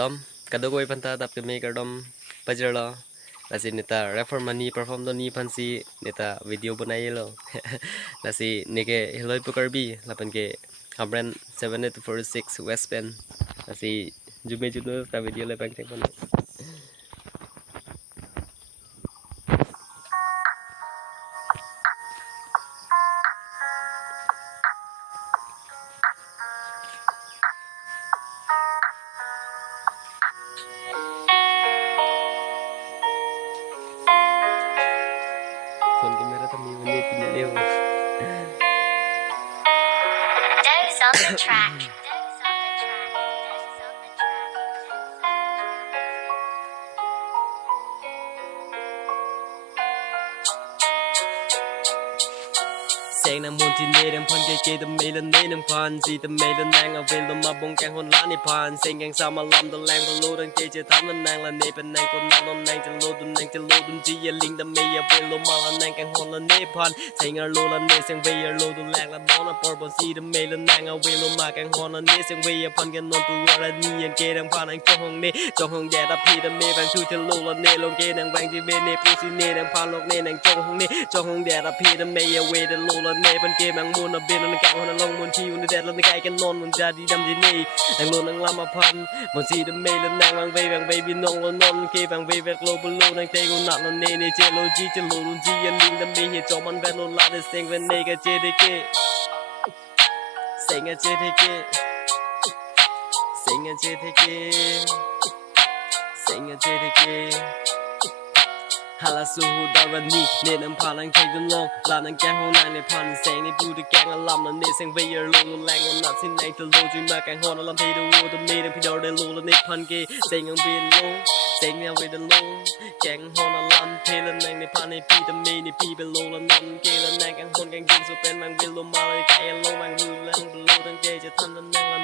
dom kadogoi panta tap ke me dom pajerlo lasi neta refer mani perform to ni pansi neta video banai lo lasi neke Heloipo Karbi lapan ke Hamren 7846 West Bend lasi jume juno ta video le pang cek pano phone camera tami menit pinileo Those on the track. เสียงน้ำมูลที่เนดังพันเกย์ตะเมลันเนดังพันสีตะเมลันนางเอาเวลมาบงแกงคนล้านในพันเสียงแกงสาวมาลำตะแรงตะลูดังเกย์จะทำมันนางละเนเป็นนางคนนั้นนางจะโลดุนนางจะโลดุนจีลิงตะเมียเวลมาละนางแกงคนละเนพันเสียงโลละเนเสียงเวียโลดุนแรงละน้องละปอร์บสีตะเมลันนางเอาเวลมาแกงคนละเนเสียงเวียพันกันนนตัวละเนียนเกย์ดังพันนางจ้องห้องเนจ้องห้องแดดตะพีตะเมแบงชูจะโลละเนลงเกย์ดังแบงจีเบเนปูซีเนดังพันลกเนนางจ้องห้องเนจ้องห้องแดดตะพีตะเมียเวเดโลละเนเป็นเกย์แบงมูนเบนแกงคนลงบนที่อยู่ในแดดแล้วในไก่กันนอนบนจาดีดำดีนี่นางโลนางลำมาพันบนสีดำเมลนางบางเวบางเวบินองละนอนเกบางเวแวกโลบโลนางเตกุนักละเนเนเจโลจีจะโลลุนจียันลิงดำเมเฮจอมันแวกโลลาเดเซงเวเนกเจเดเกเซงเจเดเกเซงเจเดเกเซงเจเดเกฮาลาสูฮูดารณีเนนำพาลังแข่งกันลองลานังแกงห้องนางในพันแสงในปูที่แกงอลำละเนเสียงเวียโลลแรงวันนัดสิ้นในตะโลจุยมาแกงฮอนลำเพดงูตะเมดพี่ดอเดโลละเนพันเกเสียงยังเวียนลงเสียงยังเวียนลงแกงฮอนลำเพละนางในพันในปีตะเมในปีเป็นโลละนำเกละนางแกงฮอนแกงยิงสุเป็นมังเวียนลมมาเลยไก่ลงมังรูแรงโลตั้งเกจะทันละนางละ